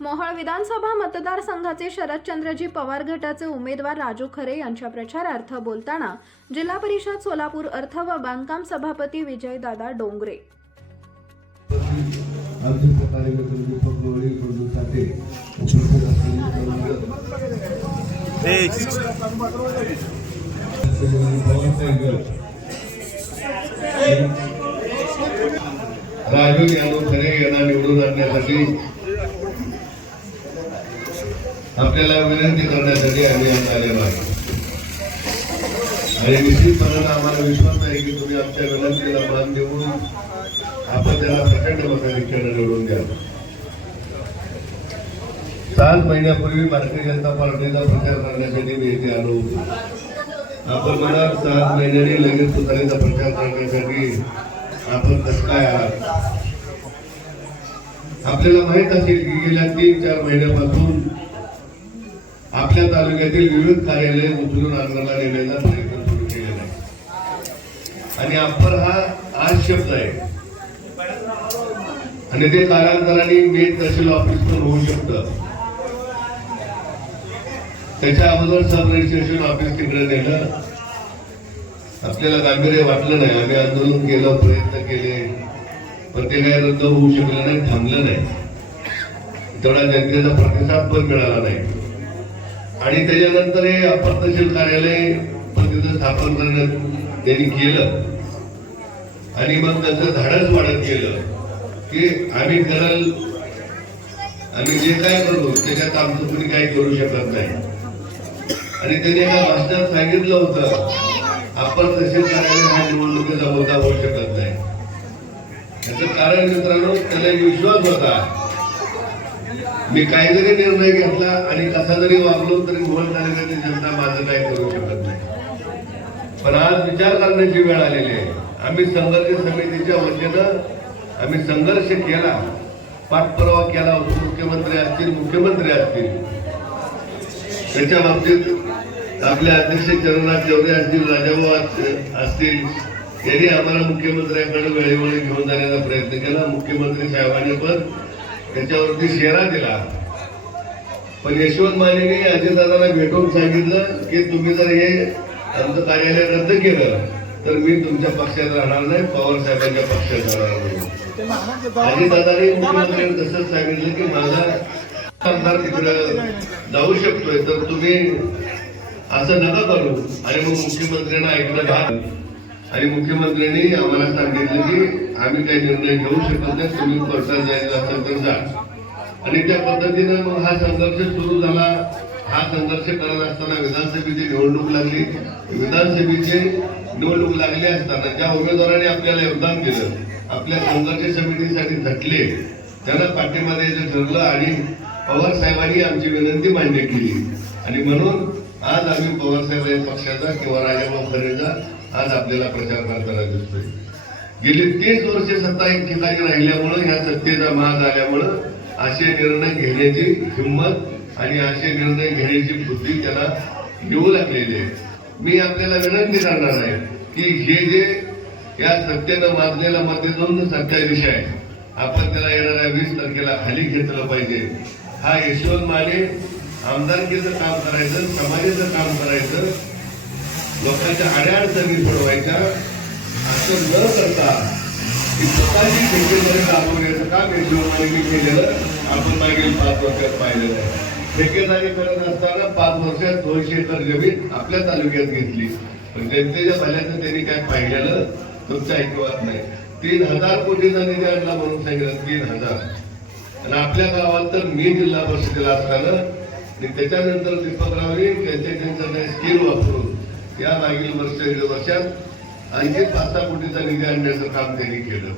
मोहोळ विधानसभा मतदारसंघाचे शरदचंद्रजी पवार गटाचे उमेदवार राजू खरे यांच्या प्रचारार्थ बोलताना जिल्हा परिषद सोलापूर अर्थ व बांधकाम सभापती विजयदादा डोंगरे. राजू यादव खरे यांना निवडून आणण्यासाठी आपल्याला विनंती करण्यासाठी आम्ही आज आलेलो आहे आणि निश्चितपणानं आम्हाला विश्वास आहे की तुम्ही आमच्या विनंतीला मान देऊन आपण त्याला प्रचंड मताधिक्यानं निवडून द्या सात महिन्यापूर्वी भारतीय जनता पार्टीचा प्रचार करण्यासाठी मी येथे आलो होतो. आपण मला सात महिन्यांनी लगेच सुधारीचा प्रचार करण्यासाठी आपण कसं काय आहात? आपल्याला माहीत असेल की गेल्या तीन चार महिन्यापासून आपल्या तालुक्यातील विविध कार्यालय उचलून आणण्याला नेण्याचा प्रयत्न सुरू केलेला आहे. आणि अप्पर हा आज शब्द आहे. आणि ते कालांतराने मेन तहसील ऑफिस पण होऊ शकतं. त्याच्या अगोदर सब रजिस्ट्रेशन ऑफिस तिकडे नेलं. आपल्याला गांभीर्य वाटलं नाही. आम्ही आंदोलन केलं प्रयत्न केले. पण ते काही रद्द होऊ शकलं नाही थांबलं नाही. तेवढा जनतेचा प्रतिसाद पण मिळाला नाही. आणि त्याच्यानंतर हे अपर तहसील कार्यालय पण तिथं स्थापन करण्यात त्यांनी केलं. आणि मग त्याचं धाडस वाढत गेलं की आम्ही करल आम्ही जे काय करू त्याच्यात आमचं कुणी काही करू शकत नाही. आणि त्याने एका भाषणात सांगितलं होतं आपण तहसील कार्यालय हा निवडणुकीचा मुद्दा होऊ शकत नाही. याचं कारण मित्रांनो त्याला विश्वास होता. मी काही जरी निर्णय घेतला आणि कसा जरी वागलो तरी मोहन तालुक्यातील जनता माझं काय करू शकत नाही. पण आज विचार करण्याची वेळ आलेली आहे. आम्ही संघर्ष समितीच्या वतीनं आम्ही संघर्ष केला पाठपुरावा केला उपमुख्यमंत्री असतील मुख्यमंत्री असतील. त्याच्या बाबतीत आपले अध्यक्ष चरणनाथ चौधरी असतील राजाभाऊ असतील यांनी आम्हाला मुख्यमंत्र्यांकडे वेळोवेळी घेऊन जाण्याचा प्रयत्न केला. मुख्यमंत्री साहेबांनी पण त्याच्यावरती शेरा दिला. पण यशवंत मानेने अजितदादाला भेटून सांगितलं की तुम्ही जर हे आमचं कार्यालय रद्द केलं तर मी तुमच्या पक्षात राहणार नाही पवार साहेबांच्या पक्षात राहणार नाही. अजितदादाने मुख्यमंत्र्यांनी तसंच सांगितलं की माझा आमदार तिकडं जाऊ शकतोय तर तुम्ही असं नका करू. आणि मग मुख्यमंत्र्यांना ऐकलं घाल आणि मुख्यमंत्र्यांनी आम्हाला सांगितलं की आम्ही काही निर्णय घेऊ शकत नाही तुम्ही कोर्टात जायचं असेल तर जा. आणि त्या पद्धतीनं मग हा संघर्ष सुरू झाला. हा संघर्ष करत असताना विधानसभेची निवडणूक लागली. विधानसभेची निवडणूक लागली असताना ज्या उमेदवाराने आपल्याला योगदान दिलं आपल्या संघर्ष समितीसाठी झटले त्यांना पाठिंबा द्यायचं ठरलं आणि पवार साहेबांनी आमची विनंती मान्य केली. आणि म्हणून आज आम्ही पवारसाहेब पक्षाचा किंवा राजाभाऊ खरेचा आज आपल्याला प्रचार करताना दिसतोय. गेली तीस वर्ष सत्ता एक ठिकाणी राहिल्यामुळं ह्या सत्तेचा महाग आल्यामुळं असे निर्णय घेण्याची हिंमत आणि असे निर्णय घेण्याची बुद्धी त्याला येऊ लागलेली आहे. मी आपल्याला विनंती करणार आहे की हे जे या सत्तेनं माजलेला मतदान सत्तावीस आहे. आपण त्याला येणाऱ्या वीस तारखेला खाली घेतलं पाहिजे. हा यशवंत माने आमदारकीचं काम करायचं समाजाचं काम करायचं लोकांच्या अडचणी सोडवायच्या असं न करता की स्वतःची ठेकेदारी राबवण्याचं काम यशवंतांनी केलेलं आपण मागील पाच वर्षात पाहिलेलं आहे. ठेकेदारी करत असताना पाच वर्षात दोनशे एकर जमीन आपल्या तालुक्यात घेतली. पण जनतेच्या भल्याचं त्यांनी काय पाहिलेलं तुमच्या ऐकवात नाही. तीन हजार कोटीचा निधी आणला म्हणून सांगितलं तीन हजार. आणि आपल्या गावात तर मी जिल्हा परिषदेला असताना आणि त्याच्यानंतर दीपकरावनी त्यांच्या त्यांचं स्किल वापरून या मागील वर्ष वर्षात आणखी पाच सहा कोटीचा निधी आणण्याचं काम त्यांनी केलं.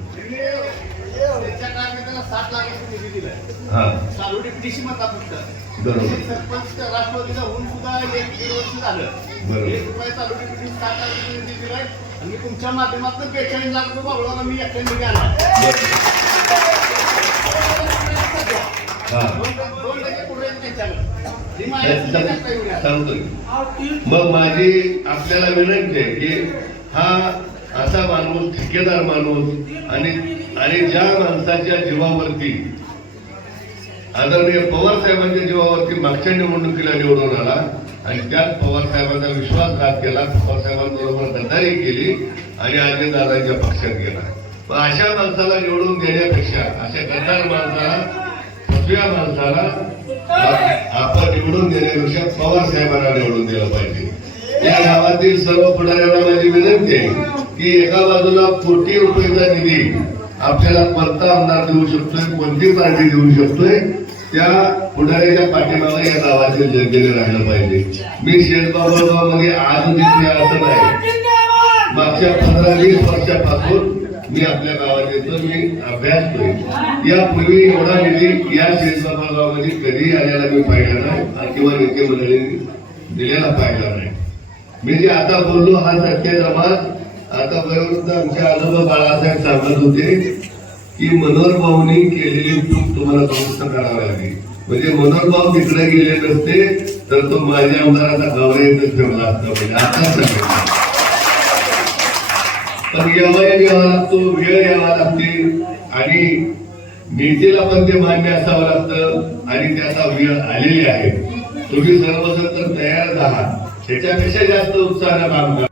दिलाय. आणि तुमच्या माध्यमातून बेचाळीस लाख रुपये मी. मग माझी आपल्याला विनंती आहे की हा असा माणूस ठेकेदार माणूस आणि आणि ज्या माणसाच्या जीवावरती आदरणीय पवार साहेबांच्या जीवावरती मागच्या निवडणुकीला निवडून आला आणि त्यात पवार साहेबांचा विश्वासघात केला पवार साहेबांबरोबर गद्दारी केली आणि अजितदादांच्या पक्षात गेला. मग अशा माणसाला निवडून देण्यापेक्षा अशा गद्दार माणसाला फसव्या माणसाला आपण निवडून देण्यापेक्षा पवार साहेबांना निवडून दिलं पाहिजे. या गावातील सर्व पुढाऱ्यांना माझी की एका बाजूला कोटी रुपयाचा निधी आपल्याला परता आमदार देऊ शकतोय कोणती पार्टी देऊ शकतोय त्या पुढाऱ्याच्या पाठीमागे या गावातील जनतेने राहिलं पाहिजे. मी शेतबाबा मध्ये आज दिसले असं नाही. मागच्या पंधरा वीस वर्षापासून मी आपल्या गावात येतो मी अभ्यासतोय यापूर्वी एवढा निधी या शेतबाबा गावामध्ये कधी आलेला मी पाहिला नाही किंवा नेते मंडळींनी दिलेला पाहिला नाही. मी जे आता बोललो हा सत्य समाज बरोबर आमचे आजोबा बाळासाहेब सांगत होते की मनोहर भाऊनी केलेली चूक तुम्हाला दुरुस्त करावी लागेल. म्हणजे मनोहर भाऊ तिकडे गेले नसते तर तो माझ्या आमदाराचा गौरव येतच ठेवला असता म्हणजे आता सांगितलं पण यावया घ्यावा लागतो वेळ यावा लागते आणि नेतेला पण ते मान्य असावं लागतं आणि त्याचा वेळ आलेली आहे. तुम्ही सर्वजण तर तयार आहात. त्याच्यापेक्षा जास्त उत्साहानं काम